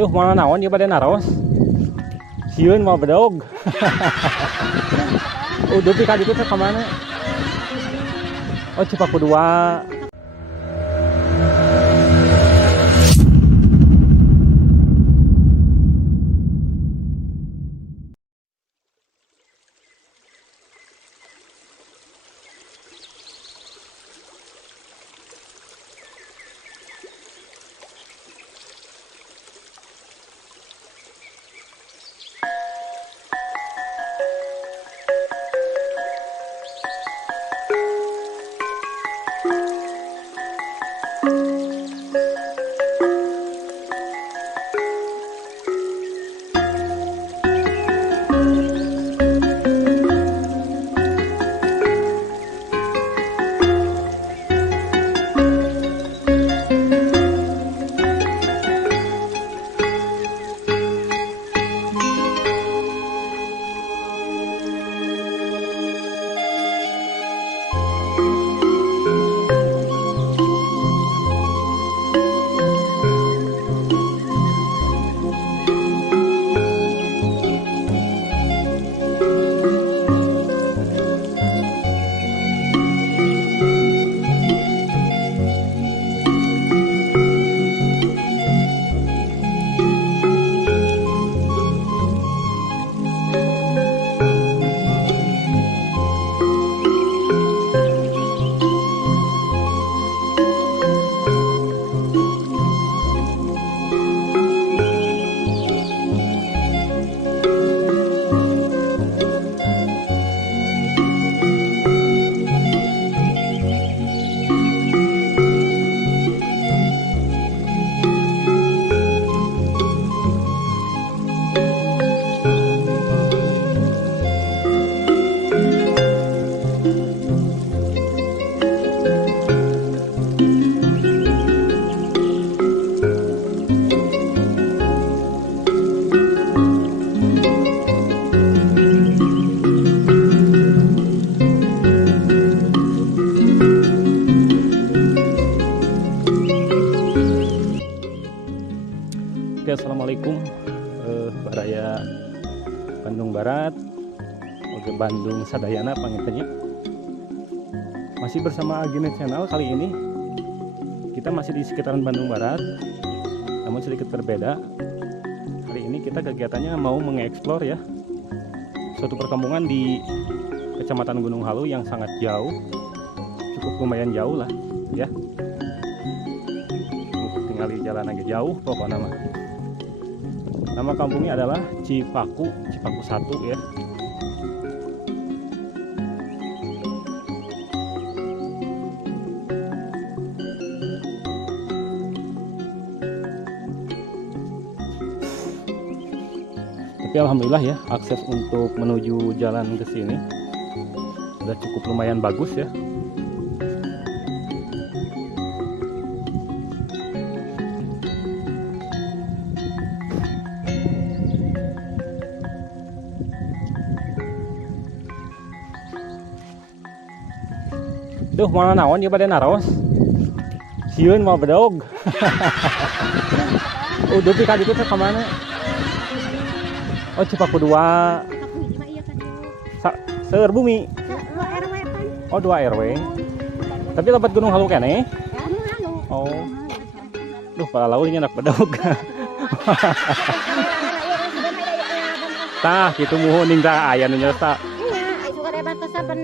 Duh, mana naon ya pada naros? Sieun mau bedog. Udah pika itu ke mana? Oh, Cipaku 2. Oke, assalamualaikum, Mbak Raya Bandung Barat, oke Bandung Sadayana pangitannya. Masih bersama Agine Channel. Kali ini kita masih di sekitaran Bandung Barat, namun sedikit berbeda. Hari ini kita kegiatannya mau mengeksplor ya suatu perkampungan di Kecamatan Gunung Halu yang sangat jauh, cukup lumayan jauh lah ya. Tinggal di jalan agak jauh pokoknya mah. Nama kampungnya adalah Cipaku 1 ya. Tapi alhamdulillah ya, akses untuk menuju jalan ke sini sudah cukup lumayan bagus ya. Duh, mana naon ya pada naros? Sieun mau bedog. Udah pika itu ke mana? Oh, Cipaku 2. Seueur bumi. Oh, 2 RW. Tapi tempat Gunung Halu kene? Oh. Duh, pala laurnya anak bedog. Tah, kitu muhun ning tah aya nu nyelesa.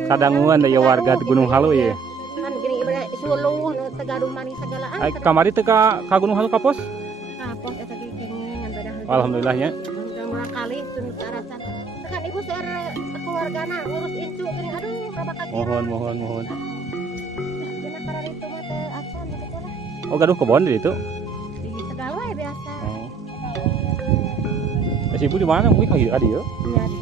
Kadanguan daya warga Gunung Halu ya. Kan gini ibarat Suluh Tegadung Maning sagalaan. Kamari teh ka Gunung Halu ka pos? Pos eta ge kengen badah. Alhamdulillah nya. Murah kali tun karasan. Tekan ibu seueur keluargana ngurus incu geuning aduh babak kaki. Mohon. Dina para itu mah teh acan begitu lah. Oh, gaduh kebon di itu. Di Tegal we biasa. Si ibu di mana? Mungkin kaki adi ya. Iya di.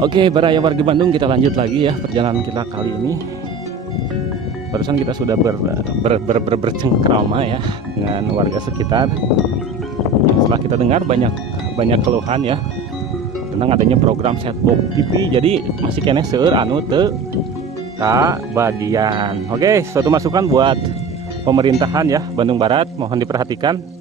Oke, baraya warga Bandung, kita lanjut lagi ya perjalanan kita kali ini. Barusan kita sudah bercengkrama ya dengan warga sekitar. Setelah kita dengar banyak keluhan ya tentang adanya program setbox TV, jadi masih kene seueur anu teu bagian. Oke, suatu masukan buat pemerintahan ya Bandung Barat, mohon diperhatikan.